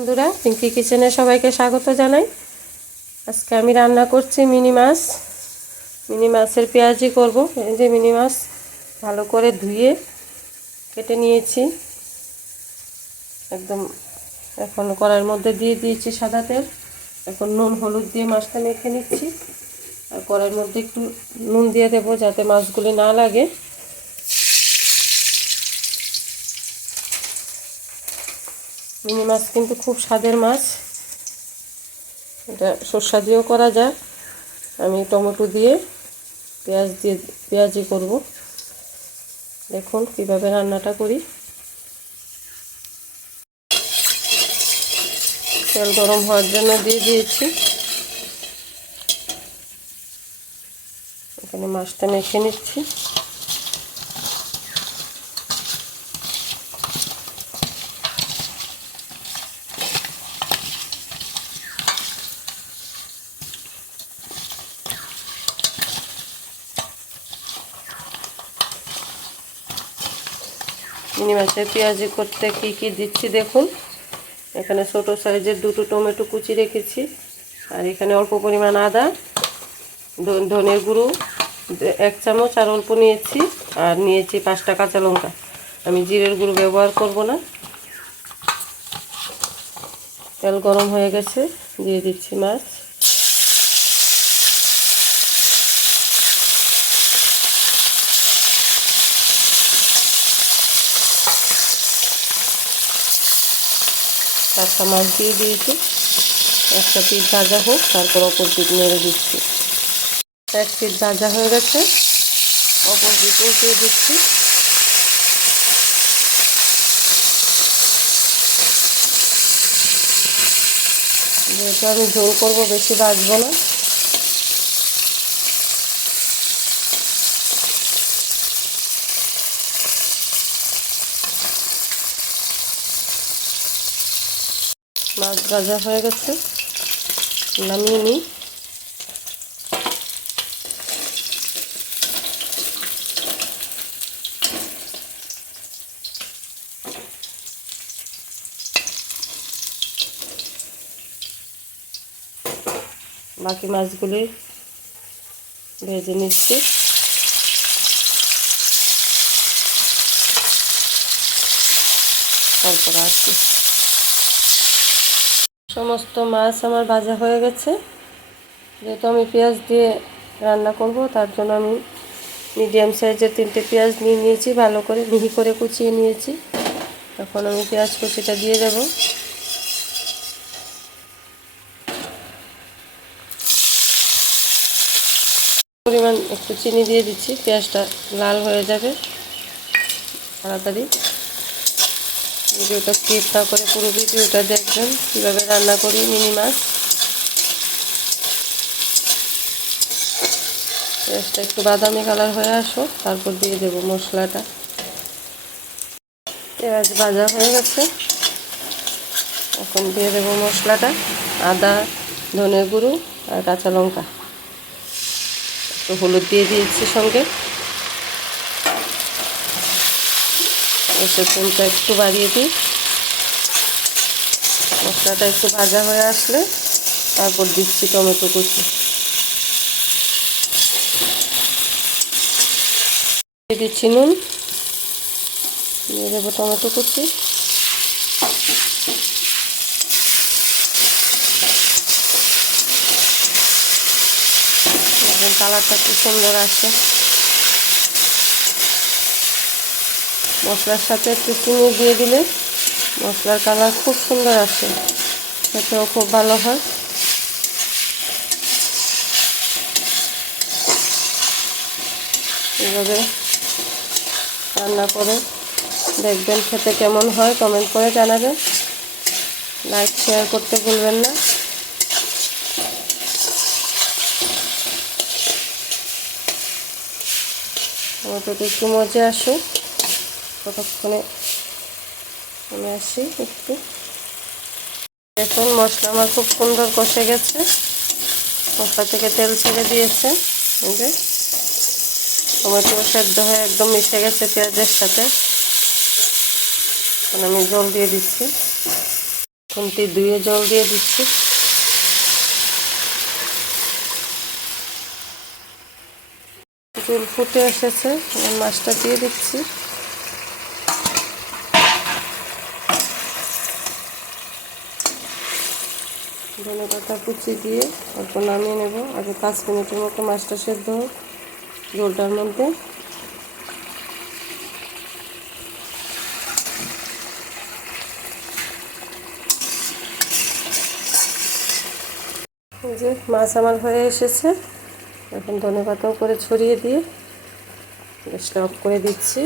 বন্ধুরা, পিঙ্কি কিচেনে সবাইকে স্বাগত জানাই। আজকে আমি রান্না করছি মিনি মাছ। মিনি মাছের পেঁয়াজি করব। এই যে মিনি মাছ ভালো করে ধুয়ে কেটে নিয়েছি একদম। এখন কড়াইয়ের মধ্যে দিয়ে দিয়েছি সাদা তেল। এখন নুন হলুদ দিয়ে মাছটা মেখে নিচ্ছি। আর কড়াইয়ের মধ্যে একটু নুন দিয়ে দেবো যাতে মাছগুলি না লাগে। মিনি মাছ কিন্তু খুব স্বাদের মাছ। এটা সরষা দিয়েও করা যায়। আমি টমেটো দিয়ে পেঁয়াজি করব। দেখুন কিভাবে রান্নাটা করি। তেল গরম হওয়ার জন্য দিয়ে দিয়েছি। এখানে মাছটা মেখে নিচ্ছি। মিনি মাছের পেঁয়াজি করতে কি দিচ্ছি দেখুন। এখানে ছোট সাইজের দুটো টমেটো কুচি রেখেছি। আর এখানে অল্প পরিমাণ আদা, ধনের গুঁড়ো 1 চামচ আর অল্প নিয়েছি। আর নিয়েছি 5টা কাঁচা লঙ্কা। আমি জিরের গুঁড়ো ব্যবহার করব না। তেল গরম হয়ে গেছে, দিয়ে দিচ্ছি মাছ। কাঁচা মাছ দিয়ে দিয়েছি। একটা পিঠ ভাজা হোক, তারপর অপর পিঠ নেড়ে দিচ্ছি। এক পিঠ ভাজা হয়ে গেছে, অপর পিঠ উল্টে দিচ্ছি। যেহেতু আমি ঝোল করবো, বেশি ভাজবো না। মাছ ভাজা হয়ে গেছে, নামিয়ে নিই। বাকি মাছগুলি ভেজে নিচ্ছি। তারপর আসছি। সমস্ত মাছ আমার ভাজা হয়ে গেছে। যেহেতু আমি পেঁয়াজ দিয়ে রান্না করব, তার জন্য আমি মিডিয়াম সাইজের 3টে পেঁয়াজ নিয়ে নিয়েছি। ভালো করে মিহি করে কুচিয়ে নিয়েছি। এখন আমি পেঁয়াজ কুচিটা দিয়ে দেব। পরিমাণ একটু চিনি দিয়ে দিচ্ছি, পেঁয়াজটা লাল হয়ে যাবে তাড়াতাড়ি। ভিডিওটা স্কিপ না করে পুরো ভিডিওটা দেখবেন কীভাবে রান্না করি মিনি মাছ। পেঁয়াজটা একটু বাদামি কালার হয়ে আসো, তারপর দিয়ে দেব মশলাটা। পেঁয়াজ ভাজা হয়ে গেছে, এখন দিয়ে দেব মশলাটা। আদা, ধনে গুঁড়ো আর কাঁচা লঙ্কা। একটু হলুদ দিয়ে দিয়েছি সঙ্গে। ফোনটা একটু বাড়িয়ে দিই। মশলাটা একটু ভাজা হয়ে আসলে তারপর দিচ্ছি টমেটো কুচি। দিয়ে দিচ্ছি নুন, দিয়ে দেবো টমেটো কুচি। কালারটা কি সুন্দর আসছে। মশলার সাথে একটু চিনি দিয়ে দিলে মশলার কালার খুব সুন্দর আসে, খেতেও খুব ভালো হয়। এভাবে রান্না করে দেখবেন খেতে কেমন হয়, কমেন্ট করে জানাবেন। লাইক শেয়ার করতে ভুলবেন না। টমেটোটা একটু মজে আসে, ততক্ষণে আমি আসি একটু। দেখুন মশলা আমার খুব সুন্দর কষে গেছে, মশলা থেকে তেল ছেড়ে দিয়েছে। এই যে টমেটো সেদ্ধ হয়ে একদম মিশে গেছে পেঁয়াজের সাথে। এখন আমি জল দিয়ে দিচ্ছি। খুন্তি ধুয়ে জল দিয়ে দিচ্ছি। জল ফুটে এসেছে, মাছটা দিয়ে দিচ্ছি। ধনেপাতা কুচি দিয়ে অল্প নামিয়ে নেব। আগে 5 মিনিটের মতো মাছটা সেদ্ধ হোক জলটার মধ্যে। এই যে মাছ আমার হয়ে এসেছে। এখন ধনেপাতাও করে ছড়িয়ে দিয়ে গ্যাসটা অফ করে দিচ্ছি।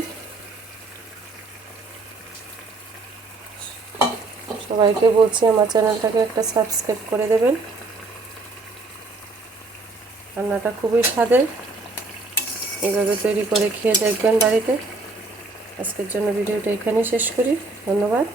সবাইকে বলছি আমার চ্যানেলটাকে একটা সাবস্ক্রাইব করে দেবেন। রান্নাটা খুবই স্বাদের, এইভাবে তৈরি করে খেয়ে দেখবেন বাড়িতে। আজকের জন্য ভিডিওটা এখানেই শেষ করি। ধন্যবাদ।